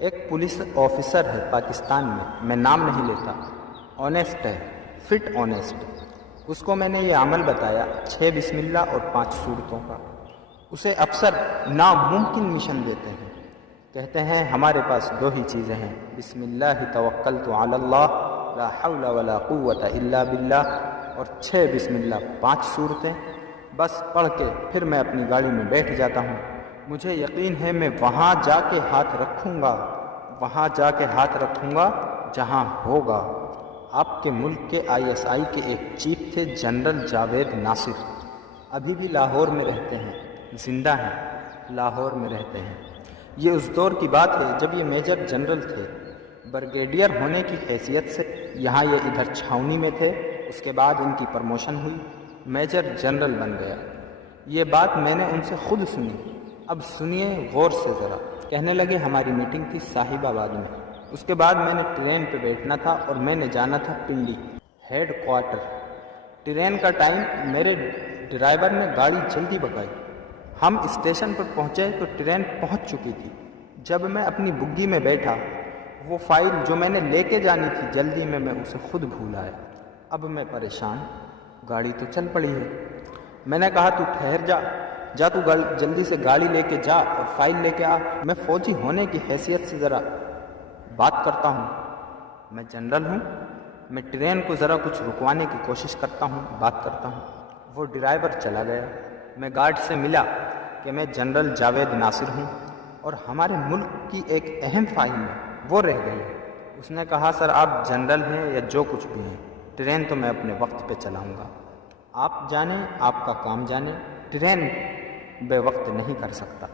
ایک police officer ہے پاکستان میں نام نہیں لیتا، آنیسٹ ہے، فٹ آنیسٹ۔ اس کو میں نے یہ عمل بتایا 6 بسم اللہ اور 5 صورتوں کا۔ اسے افسر ناممکن مشن دیتے ہیں، کہتے ہیں ہمارے پاس 2 ہی چیزیں ہیں، بسم اللہ توکلت علی اللہ لا حول ولا قوت الا باللہ، اور 6 بسم اللہ 5 صورتیں، بس پڑھ کے پھر میں اپنی گاڑی میں بیٹھ جاتا ہوں۔ مجھے یقین ہے میں وہاں جا کے ہاتھ رکھوں گا جہاں ہوگا۔ آپ کے ملک کے ISI کے ایک چیف تھے جنرل جاوید ناصر، ابھی بھی لاہور میں رہتے ہیں، زندہ ہیں، لاہور میں رہتے ہیں۔ یہ اس دور کی بات ہے جب یہ میجر جنرل تھے، بریگیڈیئر ہونے کی حیثیت سے یہاں یہ ادھر چھاؤنی میں تھے، اس کے بعد ان کی پروموشن ہوئی، میجر جنرل بن گیا۔ یہ بات میں نے ان سے خود سنی، اب سنیے غور سے ذرا۔ کہنے لگے ہماری میٹنگ تھی صاحب آباد میں، اس کے بعد میں نے ٹرین پہ بیٹھنا تھا اور میں نے جانا تھا پنڈی ہیڈ کوارٹر۔ ٹرین کا ٹائم، میرے ڈرائیور نے گاڑی جلدی بھگائی، ہم اسٹیشن پر پہنچے تو ٹرین پہنچ چکی تھی۔ جب میں اپنی بگی میں بیٹھا، وہ فائل جو میں نے لے کے جانی تھی جلدی میں اسے خود بھول آیا۔ اب میں پریشان، گاڑی تو چل پڑی ہے۔ میں نے کہا تو ٹھہر جا تو جلدی سے گاڑی لے کے جا اور فائل لے کے آ، میں فوجی ہونے کی حیثیت سے ذرا بات کرتا ہوں، میں جنرل ہوں، میں ٹرین کو ذرا کچھ رکوانے کی کوشش کرتا ہوں، بات کرتا ہوں۔ وہ ڈرائیور چلا گیا۔ میں گارڈ سے ملا کہ میں جنرل جاوید ناصر ہوں اور ہمارے ملک کی ایک اہم فائل ہے وہ رہ گئی ہے۔ اس نے کہا سر آپ جنرل ہیں یا جو کچھ بھی ہیں، ٹرین تو میں اپنے وقت پہ چلاؤں گا، آپ جانیں، آپ کا کام جانیں، ٹرین بے وقت نہیں کر سکتا۔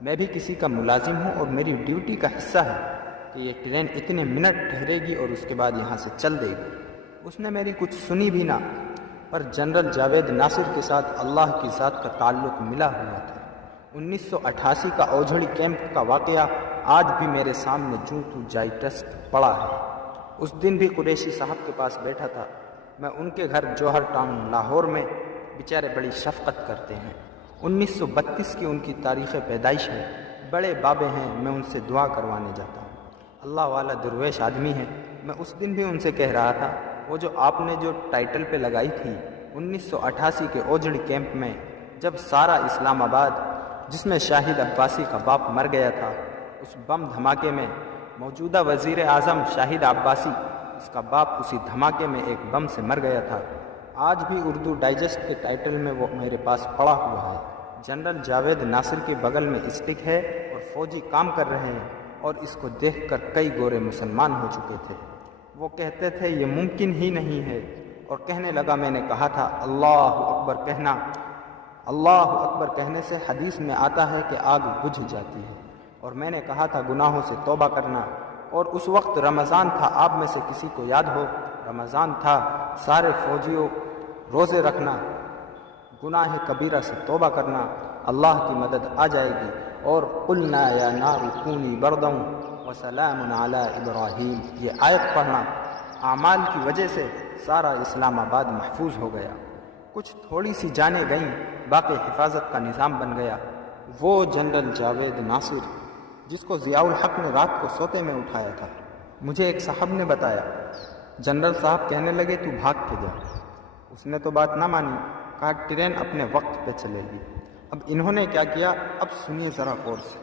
میں بھی کسی کا ملازم ہوں اور میری ڈیوٹی کا حصہ ہے کہ یہ ٹرین اتنے منٹ ٹھہرے گی اور اس کے بعد یہاں سے چل دے گی۔ اس نے میری کچھ سنی بھی نہ، پر جنرل جاوید ناصر کے ساتھ اللہ کی ذات کا تعلق ملا ہوا تھا۔ 1988 کا اوجھڑی کیمپ کا واقعہ آج بھی میرے سامنے جوں تو جائی ٹسٹ پڑا ہے۔ اس دن بھی قریشی صاحب کے پاس بیٹھا تھا، میں ان کے گھر جوہر ٹاؤن لاہور میں، بیچارے بڑی شفقت کرتے ہیں۔ 1932 کی ان کی تاریخ پیدائش ہے، بڑے بابے ہیں، میں ان سے دعا کروانے جاتا ہوں، اللہ والا درویش آدمی ہے۔ میں اس دن بھی ان سے کہہ رہا تھا وہ جو آپ نے جو ٹائٹل پہ لگائی تھی 1988 کے اوجھڑی کیمپ میں، جب سارا اسلام آباد جس میں شاہد عباسی کا باپ مر گیا تھا، اس بم دھماکے میں موجودہ وزیر اعظم شاہد عباسی، اس کا باپ اسی دھماکے میں ایک بم سے مر گیا تھا۔ آج بھی اردو ڈائجسٹ کے ٹائٹل میں وہ میرے پاس پڑا ہوا ہے۔ جنرل جاوید ناصر کے بغل میں اسٹک ہے اور فوجی کام کر رہے ہیں، اور اس کو دیکھ کر کئی گورے مسلمان ہو چکے تھے۔ وہ کہتے تھے یہ ممکن ہی نہیں ہے، اور کہنے لگا میں نے کہا تھا اللہ اکبر کہنا، اللہ اکبر کہنے سے حدیث میں آتا ہے کہ آگ بجھ جاتی ہے، اور میں نے کہا تھا گناہوں سے توبہ کرنا، اور اس وقت رمضان تھا، آپ میں سے کسی کو یاد ہو رمضان تھا، سارے فوجیوں روزے رکھنا، گناہ کبیرہ سے توبہ کرنا، اللہ کی مدد آ جائے گی، اور قلنا یا نار کونی بردا وسلام علی ابراہیم، یہ آیت پڑھنا، اعمال کی وجہ سے سارا اسلام آباد محفوظ ہو گیا۔ کچھ تھوڑی سی جانیں گئیں، باقی حفاظت کا نظام بن گیا۔ وہ جنرل جاوید ناصر جس کو ضیاء الحق نے رات کو سوتے میں اٹھایا تھا، مجھے ایک صاحب نے بتایا۔ جنرل صاحب کہنے لگے تو بھاگ کے جا۔ اس نے تو بات نہ مانی، کہا ٹرین اپنے وقت پہ چلے گی۔ اب انہوں نے کیا کیا، اب سنیے ذرا غور سے،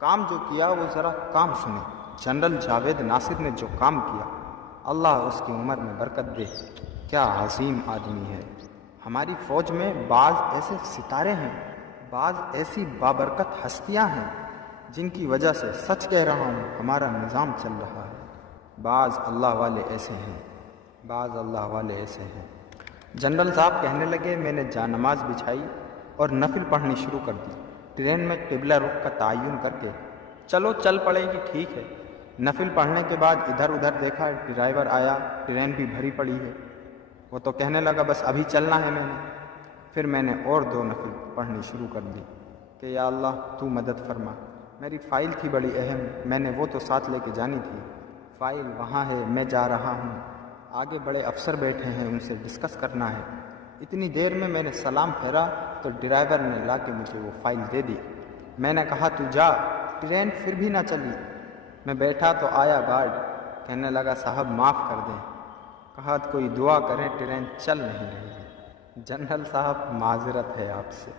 کام جو کیا وہ ذرا کام سنیں۔ جنرل جاوید ناصر نے جو کام کیا، اللہ اس کی عمر میں برکت دے، کیا عظیم آدمی ہے۔ ہماری فوج میں بعض ایسے ستارے ہیں، بعض ایسی بابرکت ہستیاں ہیں جن کی وجہ سے سچ کہہ رہا ہوں ہمارا نظام چل رہا ہے۔ بعض اللہ والے ایسے ہیں، بعض اللہ والے ایسے ہیں۔ جنرل صاحب کہنے لگے میں نے جانماز بچھائی اور نفل پڑھنی شروع کر دی، ٹرین میں قبلہ رخ کا تعین کر کے، چلو چل پڑے گی ٹھیک ہے۔ نفل پڑھنے کے بعد ادھر ادھر دیکھا، ڈرائیور آیا، ٹرین بھی بھری پڑی ہے۔ وہ تو کہنے لگا بس ابھی چلنا ہے میں نے۔ پھر میں نے اور 2 نفل پڑھنی شروع کر دی کہ یا اللہ تو مدد فرما۔ میری فائل تھی بڑی اہم، میں نے وہ تو ساتھ لے کے جانی تھی، فائل وہاں ہے، میں جا رہا ہوں، آگے بڑے افسر بیٹھے ہیں، ان سے ڈسکس کرنا ہے۔ اتنی دیر میں نے سلام پھیرا تو ڈرائیور نے لا کے مجھے وہ فائل دے دی۔ میں نے کہا تو جا، ٹرین پھر بھی نہ چلی۔ میں بیٹھا تو آیا گارڈ، کہنے لگا صاحب معاف کر دیں، کہا کوئی دعا کریں ٹرین چل نہیں رہی ہے۔ جنرل صاحب معذرت ہے آپ سے،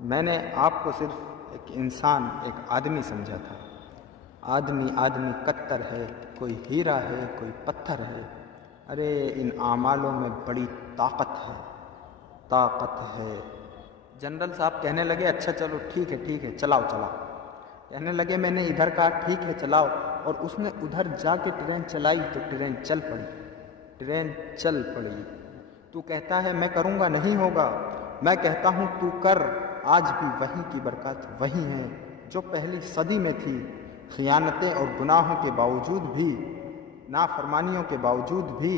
میں نے آپ کو صرف ایک انسان، ایک آدمی سمجھا تھا۔ آدمی کتر ہے، کوئی ہیرا ہے، کوئی پتھر ہے۔ ارے ان اعمالوں میں بڑی طاقت ہے۔ جنرل صاحب کہنے لگے اچھا چلو ٹھیک ہے چلاؤ۔ کہنے لگے میں نے ادھر کہا ٹھیک ہے چلاؤ، اور اس نے ادھر جا کے ٹرین چلائی تو ٹرین چل پڑی۔ تو کہتا ہے میں کروں گا نہیں ہوگا، میں کہتا ہوں تو کر۔ آج بھی وہی کی برکات وہی ہیں جو پہلی صدی میں تھی۔ خیانتیں اور گناہوں کے باوجود بھی، نافرمانیوں کے باوجود بھی،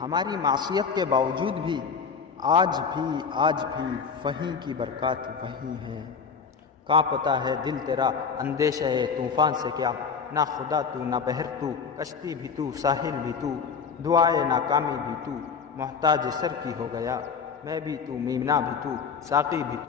ہماری معصیت کے باوجود بھی آج بھی وہیں کی برکات وہی ہیں۔ کانپتا ہے دل تیرا اندیشہ طوفان سے کیا، نہ خدا تو نہ بحر تو، کشتی بھی تو ساحل بھی تو، دعائے ناکامی بھی تو، محتاج سر کی ہو گیا، میں بھی تو میمنہ بھی تو، ساقی بھی تو۔